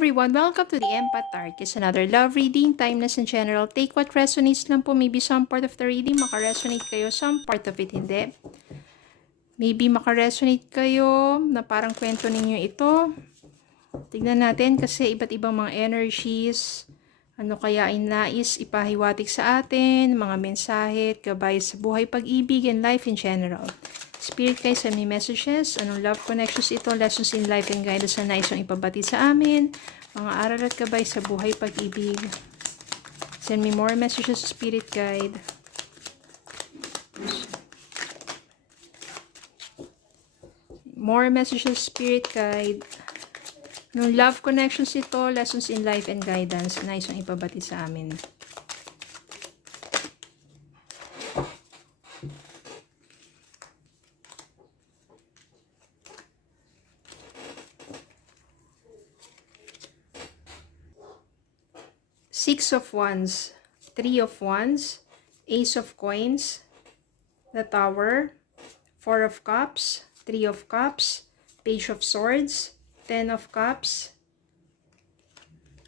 everyone! Welcome to the Empath Arc. It's another love reading, timeless in general. Take what resonates lang po. Maybe some part of the reading makaresonate kayo, some part of it hindi. Maybe makaresonate kayo na parang kwento ninyo ito. Tignan natin kasi iba't ibang mga energies. Ano kaya ay nais ipahiwatig sa atin, mga mensahe, gabay sa buhay, pag-ibig, and life in general. Spirit guys, send me messages. Anong love connections ito? Lessons in life and guidance na nais yung ipabati sa amin. Mga aral at gabay sa buhay, pag-ibig. Send me more messages, Spirit guide. More messages, Spirit guide. Anong love connections ito? Lessons in life and guidance na nais yung ipabati sa amin. Six of Wands, Three of Wands, Ace of Coins, the Tower, Four of Cups, Three of Cups, Page of Swords, Ten of Cups,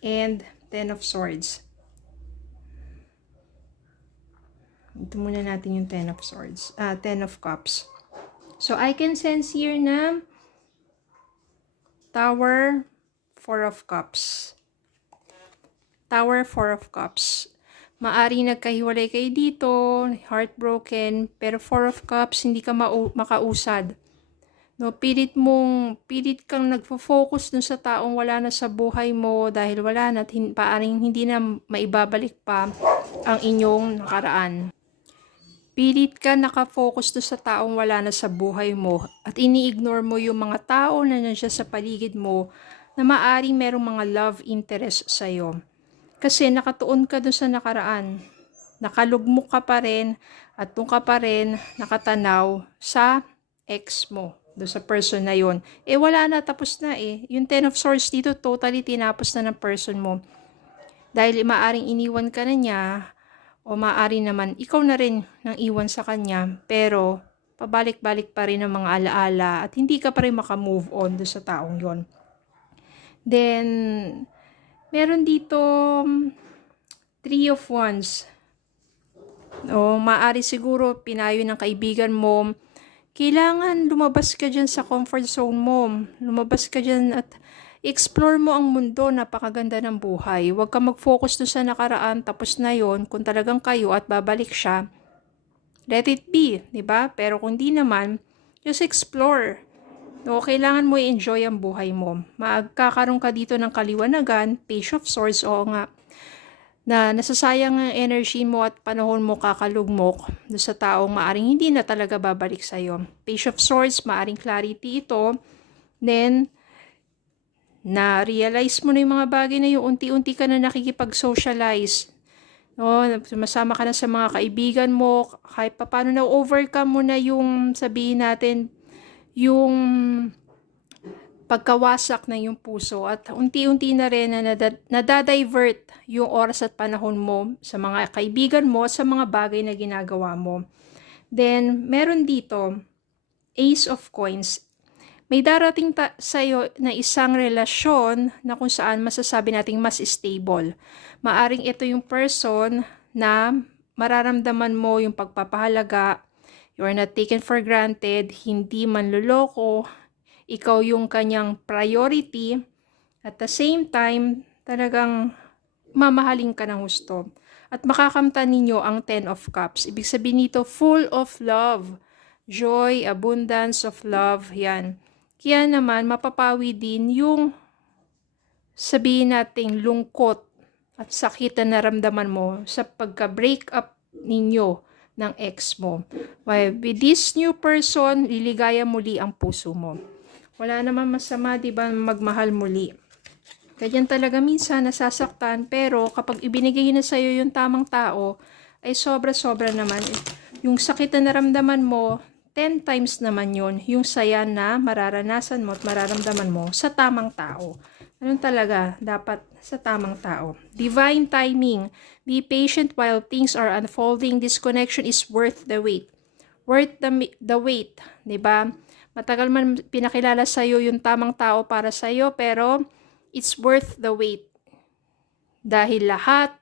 and Ten of Swords. Ito muna natin yung Ten of Swords, Ten of Cups. So, I can sense here na Tower, Four of Cups. Tower, Four of Cups. Maari nagkahiwalay kayo dito, heartbroken, pero Four of Cups, hindi ka makausad. No, pilit kang nagfo-focus dun sa taong wala na sa buhay mo dahil wala na at paaring hindi na maibabalik pa ang inyong nakaraan. Pilit ka nakafocus dun sa taong wala na sa buhay mo at ini-ignore mo yung mga tao na nandiyan sa paligid mo na maaring merong mga love interest sa'yo. Kasi nakatuon ka dun sa nakaraan. Nakalugmok ka pa rin at doon ka pa rin nakatanaw sa ex mo. Doon sa person na yon. Eh wala na, tapos na eh. Yung Ten of Swords dito, totally tinapos na ng person mo. Dahil maaring iniwan ka na niya o maaring naman ikaw na rin nang iwan sa kanya. Pero pabalik-balik pa rin ang mga alaala at hindi ka pa rin makamove on doon sa taong yon. Then meron dito Three of Wands. O, maaari siguro pinayo ng kaibigan mo, kailangan lumabas ka dyan sa comfort zone mo. Lumabas ka dyan at explore mo ang mundo. Napakaganda ng buhay. Huwag ka mag-focus dun sa nakaraan. Tapos na yon. Kung talagang kayo at babalik siya, let it be. Diba? Pero kung di naman, just explore. No, kailangan mo i-enjoy ang buhay mo. Magkakaroon ka dito ng kaliwanagan, Page of Swords, o nga, na nasasayang ang energy mo at panahon mo kakalugmok sa taong maaring hindi na talaga babalik sa'yo. Page of Swords, maaring clarity ito. Then, na-realize mo na yung mga bagay na yung unti-unti ka na nakikipag-socialize. No, sumasama ka na sa mga kaibigan mo, kahit pa paano na-overcome mo na yung sabihin natin, yung pagkawasak na yung puso at unti-unti na rin na nadadivert yung oras at panahon mo sa mga kaibigan mo, sa mga bagay na ginagawa mo. Then, meron dito, Ace of Coins. May darating sa'yo na isang relasyon na kung saan masasabi nating mas stable. Maaring ito yung person na mararamdaman mo yung pagpapahalaga. You are not taken for granted, hindi manloloko, ikaw yung kanyang priority, at the same time, talagang mamahalin ka ng husto. At makakamtan ninyo ang Ten of Cups. Ibig sabihin nito, full of love, joy, abundance of love, yan. Kaya naman, mapapawi din yung sabihin nating lungkot at sakit na naramdaman mo sa pagka-break up ninyo ng ex mo. Well, with this new person, liligaya muli ang puso mo. Wala naman masama, di ba, magmahal muli. Ganyan talaga minsan nasasaktan, pero kapag ibinigay na sa'yo yung tamang tao, ay sobra-sobra naman. Yung sakit na naramdaman mo, 10 times naman yun, yung saya na mararanasan mo at mararamdaman mo sa tamang tao. Ganun talaga, dapat sa tamang tao. Divine timing. Be patient while things are unfolding. This connection is worth the wait. Worth the wait. Diba? Matagal man pinakilala sa'yo yung tamang tao para sa'yo, pero it's worth the wait. Dahil lahat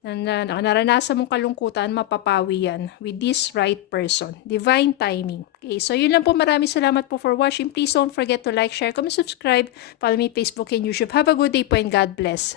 na naranasan mong kalungkutan, mapapawi yan with this right person. Divine timing. Okay, so yun lang po. Maraming salamat po for watching. Please don't forget to like, share, comment, subscribe. Follow me Facebook and YouTube. Have a good day po and God bless.